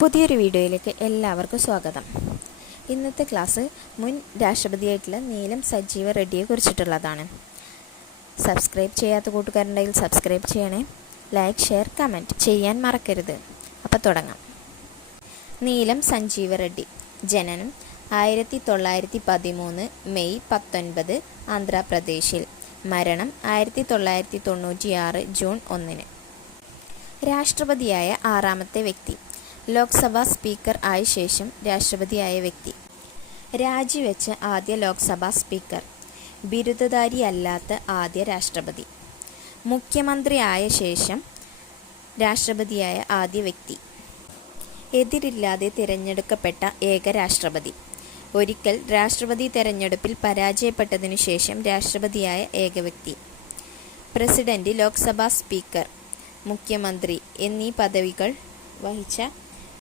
പുതിയൊരു വീഡിയോയിലേക്ക് എല്ലാവർക്കും സ്വാഗതം. ഇന്നത്തെ ക്ലാസ് മുൻ രാഷ്ട്രപതിയായിട്ടുള്ള നീലം സജീവ റെഡ്ഡിയെ കുറിച്ചിട്ടുള്ളതാണ്. സബ്സ്ക്രൈബ് ചെയ്യാത്ത കൂട്ടുകാരുണ്ടെങ്കിൽ സബ്സ്ക്രൈബ് ചെയ്യണേ. ലൈക്ക് ഷെയർ കമന്റ് ചെയ്യാൻ മറക്കരുത്. അപ്പോൾ തുടങ്ങാം. നീലം സഞ്ജീവ റെഡ്ഡി ജനനം ആയിരത്തി തൊള്ളായിരത്തി പതിമൂന്ന് മെയ് പത്തൊൻപത് ആന്ധ്രാപ്രദേശിൽ മരണം ആയിരത്തി തൊള്ളായിരത്തി തൊണ്ണൂറ്റിയാറ് ജൂൺ ഒന്നിന്. രാഷ്ട്രപതിയായ ആറാമത്തെ വ്യക്തി ലോക്സഭാ സ്പീക്കർ ആയ ശേഷം രാഷ്ട്രപതിയായ വ്യക്തി. രാജിവെച്ച ആദ്യ ലോക്സഭാ സ്പീക്കർ. ബിരുദധാരിയല്ലാത്ത ആദ്യ രാഷ്ട്രപതി. മുഖ്യമന്ത്രി ആയ ശേഷം രാഷ്ട്രപതിയായ ആദ്യ വ്യക്തി. എതിരില്ലാതെ തിരഞ്ഞെടുക്കപ്പെട്ട ഏക രാഷ്ട്രപതി. ഒരിക്കൽ രാഷ്ട്രപതി തെരഞ്ഞെടുപ്പിൽ പരാജയപ്പെട്ടതിനു ശേഷം രാഷ്ട്രപതിയായ ഏക വ്യക്തി. പ്രസിഡന്റ് ലോക്സഭാ സ്പീക്കർ മുഖ്യമന്ത്രി എന്നീ പദവികൾ വഹിച്ച